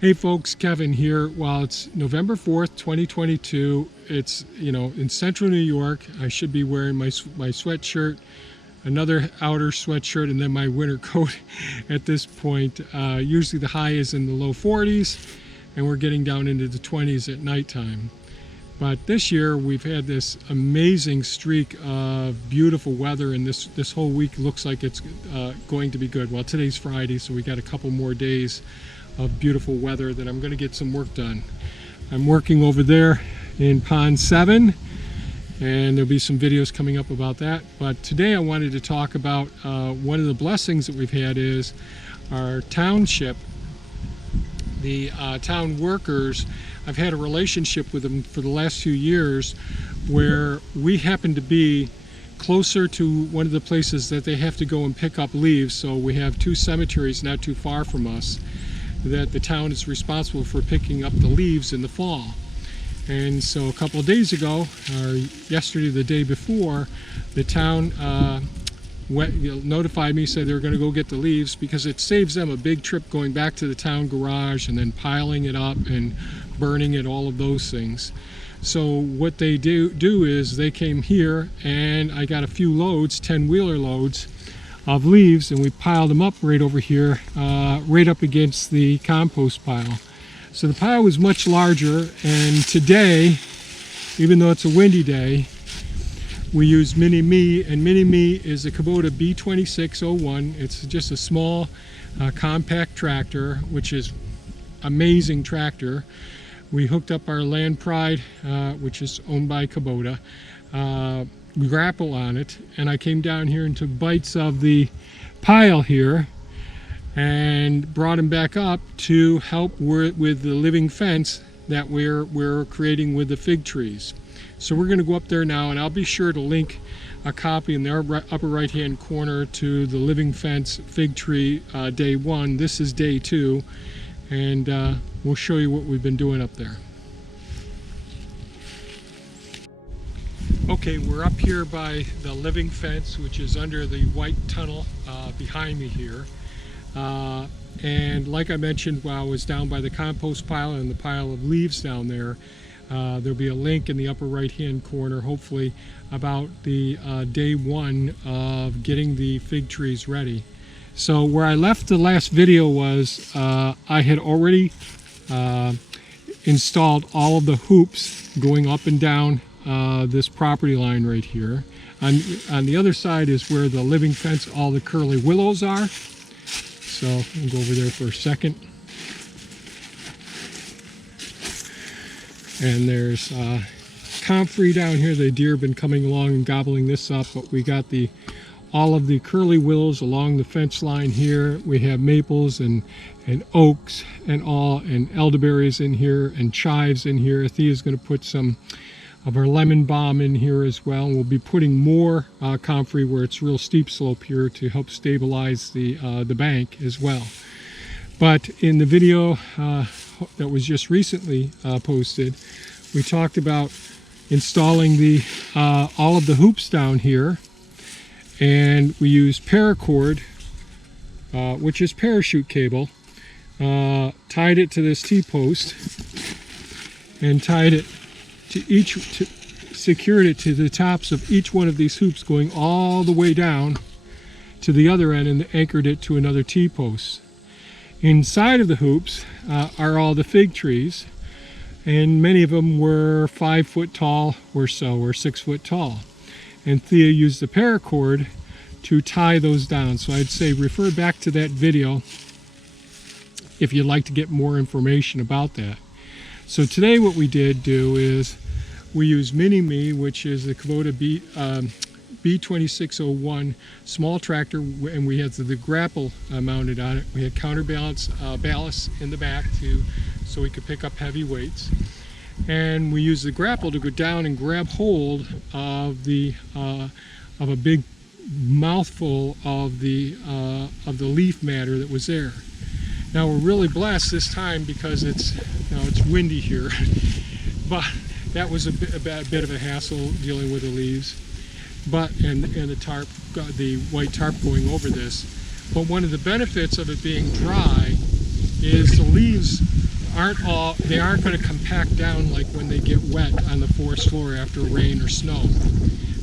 Hey folks, Kevin here. Well, it's November 4th, 2022. It's, in central New York. I should be wearing my sweatshirt, another outer sweatshirt, and then my winter coat at this point. Usually the high is in the low 40s, and we're getting down into the 20s at nighttime. But this year we've had this amazing streak of beautiful weather, and this whole week looks like it's going to be good. Well, today's Friday, so we got a couple more days of beautiful weather that I'm going to get some work done. I'm working over there in Pond 7, and there'll be some videos coming up about that. But today I wanted to talk about one of the blessings that we've had is our township. The town workers, I've had a relationship with them for the last few years where we happen to be closer to one of the places that they have to go and pick up leaves. So we have two cemeteries not too far from us that the town is responsible for picking up the leaves in the fall. And so a couple of days ago, or yesterday, the day before, the town notified me, said they were going to go get the leaves because it saves them a big trip going back to the town garage and then piling it up and burning it, all of those things. So what they do is they came here, and I got a few loads, 10-wheeler loads of leaves, and we piled them up right over here, right up against the compost pile. So the pile was much larger, and today, even though it's a windy day, we use Mini-Me, and Mini-Me is a Kubota B2601. It's just a small compact tractor, which is amazing tractor. We hooked up our Land Pride, which is owned by Kubota, grapple on it, and I came down here and took bites of the pile here and brought them back up to help with the living fence that we're creating with the fig trees. So we're going to go up there now, and I'll be sure to link a copy in the upper right hand corner to the living fence fig tree day 1. This is day 2, and we'll show you what we've been doing up there. Okay, we're up here by the living fence, which is under the white tunnel behind me here. And like I mentioned, while I was down by the compost pile and the pile of leaves down there, there'll be a link in the upper right hand corner, hopefully, about the day 1 of getting the fig trees ready. So where I left the last video was I had already installed all of the hoops going up and down this property line right here. On the other side is where the living fence, all the curly willows are. So I'll go over there for a second. And there's comfrey down here. The deer have been coming along and gobbling this up, but we got all of the curly willows along the fence line here. We have maples and oaks and elderberries in here and chives in here. Thea's going to put some of our lemon balm in here as well, and we'll be putting more comfrey where it's real steep slope here to help stabilize the bank as well. But in the video that was just recently posted, we talked about installing all of the hoops down here, and we used paracord, which is parachute cable, tied it to this T-post and tied it secured it to the tops of each one of these hoops going all the way down to the other end, and anchored it to another T-post. Inside of the hoops are all the fig trees, and many of them were 5 foot tall or so, or 6 foot tall. And Thea used the paracord to tie those down. So I'd say refer back to that video if you'd like to get more information about that. So today what we did do is we used Mini-Me, which is the Kubota B2601 small tractor, and we had the grapple mounted on it. We had counterbalance ballast in the back so we could pick up heavy weights. And we used the grapple to go down and grab hold of a big mouthful of the leaf matter that was there. Now we're really blessed this time because it's windy here, but that was a bit of a hassle dealing with the leaves, and the tarp, the white tarp going over this. But one of the benefits of it being dry is the leaves they aren't going to compact down like when they get wet on the forest floor after rain or snow.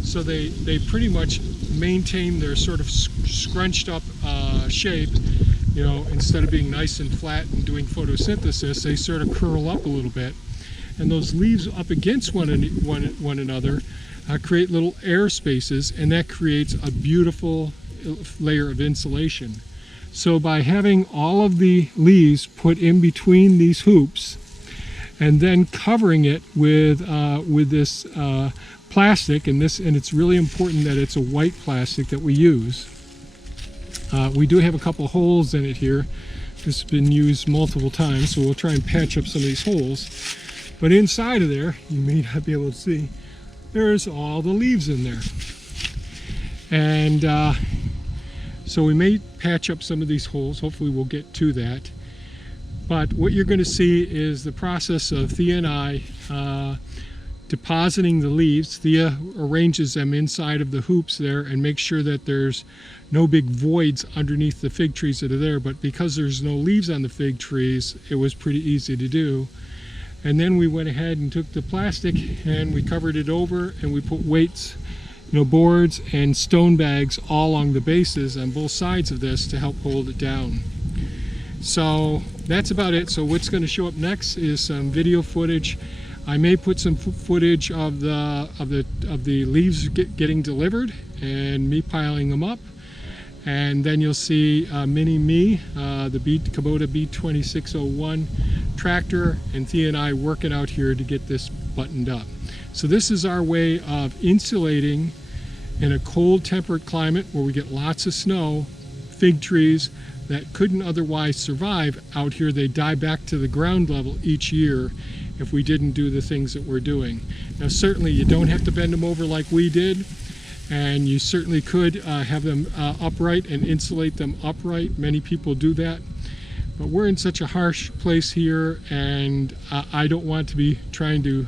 So they pretty much maintain their sort of scrunched up shape. You know, instead of being nice and flat and doing photosynthesis, they sort of curl up a little bit. And those leaves up against one another create little air spaces, and that creates a beautiful layer of insulation. So by having all of the leaves put in between these hoops and then covering it with this plastic, and it's really important that it's a white plastic that we use. We do have a couple holes in it here. This has been used multiple times, so we'll try and patch up some of these holes. But inside of there, you may not be able to see, there's all the leaves in there. And so we may patch up some of these holes. Hopefully we'll get to that. But what you're going to see is the process of Thea and I depositing the leaves. Thea arranges them inside of the hoops there and makes sure that there's no big voids underneath the fig trees that are there. But because there's no leaves on the fig trees, it was pretty easy to do. And then we went ahead and took the plastic and we covered it over, and we put weights, you know, boards and stone bags all along the bases on both sides of this to help hold it down. So that's about it. So what's going to show up next is some video footage. I may put some footage of the leaves getting delivered and me piling them up. And then you'll see Mini Me, the Kubota B2601 tractor, and Thea and I working out here to get this buttoned up. So this is our way of insulating in a cold temperate climate where we get lots of snow, fig trees that couldn't otherwise survive out here. They die back to the ground level each year if we didn't do the things that we're doing. Now certainly you don't have to bend them over like we did, and you certainly could have them upright and insulate them upright. Many people do that, but we're in such a harsh place here, and I don't want to be trying to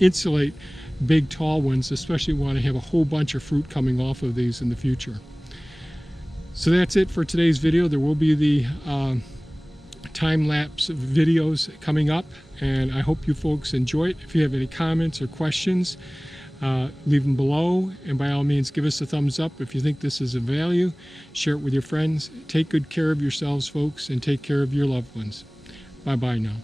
insulate big tall ones, especially when I have a whole bunch of fruit coming off of these in the future. So that's it for today's video. There will be the time-lapse videos coming up, and I hope you folks enjoy it. If you have any comments or questions, leave them below, and by all means give us a thumbs up if you think this is of value. Share it with your friends. Take good care of yourselves, folks, and take care of your loved ones. Bye-bye now.